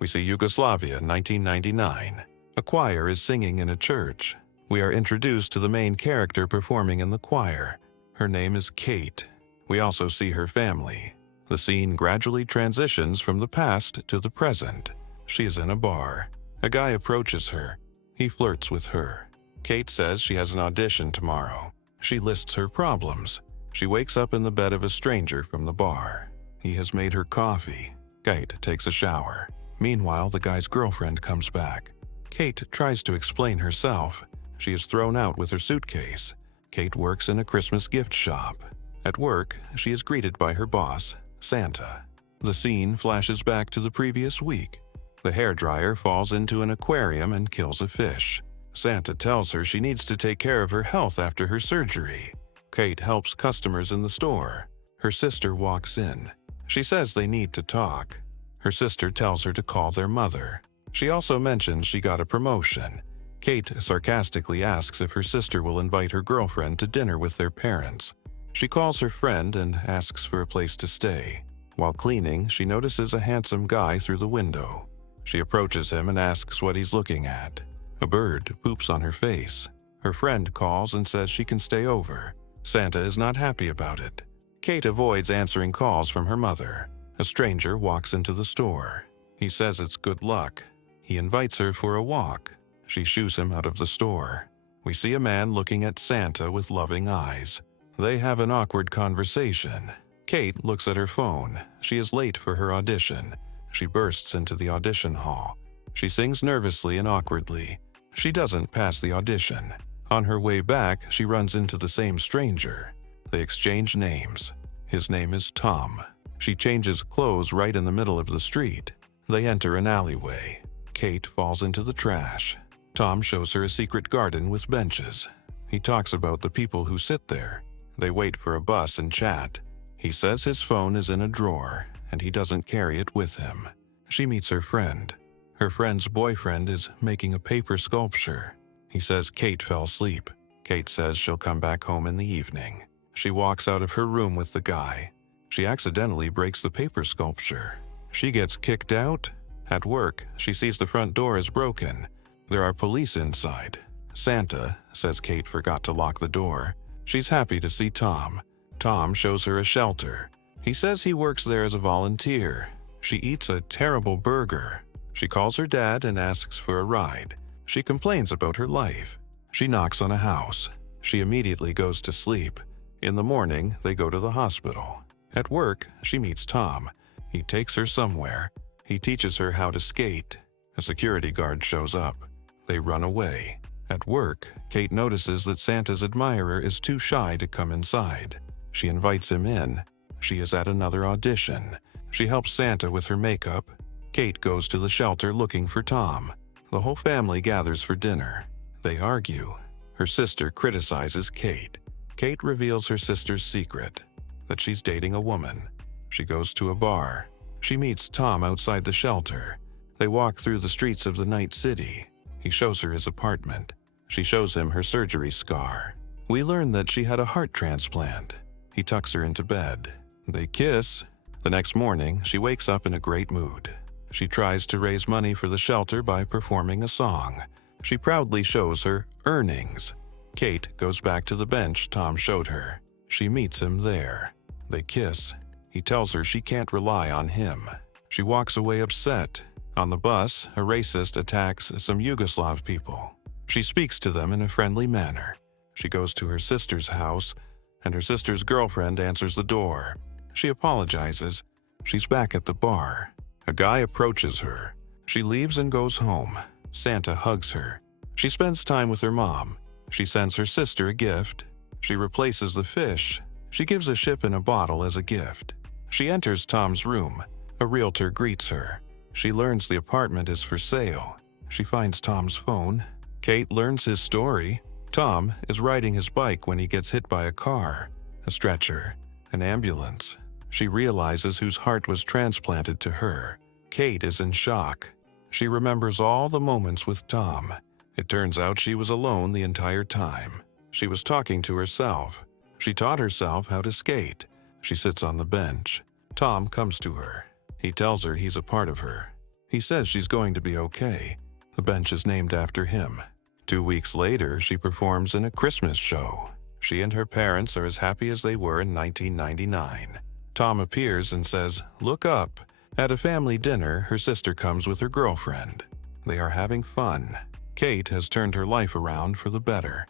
We see Yugoslavia, 1999. A choir is singing in a church. We are introduced to the main character performing in the choir. Her name is Kate. We also see her family. The scene gradually transitions from the past to the present. She is in a bar. A guy approaches her. He flirts with her. Kate says she has an audition tomorrow. She lists her problems. She wakes up in the bed of a stranger from the bar. He has made her coffee. Kate takes a shower. Meanwhile, the guy's girlfriend comes back. Kate tries to explain herself. She is thrown out with her suitcase. Kate works in a Christmas gift shop. At work, she is greeted by her boss, Santa. The scene flashes back to the previous week. The hairdryer falls into an aquarium and kills a fish. Santa tells her she needs to take care of her health after her surgery. Kate helps customers in the store. Her sister walks in. She says they need to talk. Her sister tells her to call their mother. She also mentions she got a promotion. Kate sarcastically asks if her sister will invite her girlfriend to dinner with their parents. She calls her friend and asks for a place to stay. While cleaning, she notices a handsome guy through the window. She approaches him and asks what he's looking at. A bird poops on her face. Her friend calls and says she can stay over. Santa is not happy about it. Kate avoids answering calls from her mother. A stranger walks into the store. He says it's good luck. He invites her for a walk. She shoos him out of the store. We see a man looking at Santa with loving eyes. They have an awkward conversation. Kate looks at her phone. She is late for her audition. She bursts into the audition hall. She sings nervously and awkwardly. She doesn't pass the audition. On her way back, she runs into the same stranger. They exchange names. His name is Tom. She changes clothes right in the middle of the street. They enter an alleyway. Kate falls into the trash. Tom shows her a secret garden with benches. He talks about the people who sit there. They wait for a bus and chat. He says his phone is in a drawer, and he doesn't carry it with him. She meets her friend. Her friend's boyfriend is making a paper sculpture. He says Kate fell asleep. Kate says she'll come back home in the evening. She walks out of her room with the guy. She accidentally breaks the paper sculpture. She gets kicked out. At work, she sees the front door is broken. There are police inside. Santa says Kate forgot to lock the door. She's happy to see Tom. Tom shows her a shelter. He says he works there as a volunteer. She eats a terrible burger. She calls her dad and asks for a ride. She complains about her life. She knocks on a house. She immediately goes to sleep. In the morning, they go to the hospital. At work, she meets Tom. He takes her somewhere. He teaches her how to skate. A security guard shows up. They run away. At work, Kate notices that Santa's admirer is too shy to come inside. She invites him in. She is at another audition. She helps Santa with her makeup. Kate goes to the shelter looking for Tom. The whole family gathers for dinner. They argue. Her sister criticizes Kate. Kate reveals her sister's secret, that she's dating a woman. She goes to a bar. She meets Tom outside the shelter. They walk through the streets of the night city. He shows her his apartment. She shows him her surgery scar. We learn that she had a heart transplant. He tucks her into bed. They kiss. The next morning, she wakes up in a great mood. She tries to raise money for the shelter by performing a song. She proudly shows her earnings. Kate goes back to the bench Tom showed her. She meets him there. They kiss. He tells her she can't rely on him. She walks away upset. On the bus, a racist attacks some Yugoslav people. She speaks to them in a friendly manner. She goes to her sister's house, and her sister's girlfriend answers the door. She apologizes. She's back at the bar. A guy approaches her. She leaves and goes home. Santa hugs her. She spends time with her mom. She sends her sister a gift. She replaces the fish. She gives a ship in a bottle as a gift. She enters Tom's room. A realtor greets her. She learns the apartment is for sale. She finds Tom's phone. Kate learns his story. Tom is riding his bike when he gets hit by a car, a stretcher, an ambulance. She realizes whose heart was transplanted to her. Kate is in shock. She remembers all the moments with Tom. It turns out she was alone the entire time. She was talking to herself. She taught herself how to skate. She sits on the bench. Tom comes to her. He tells her he's a part of her. He says she's going to be okay. The bench is named after him. 2 weeks later, she performs in a Christmas show. She and her parents are as happy as they were in 1999. Tom appears and says, "Look up." At a family dinner, her sister comes with her girlfriend. They are having fun. Kate has turned her life around for the better.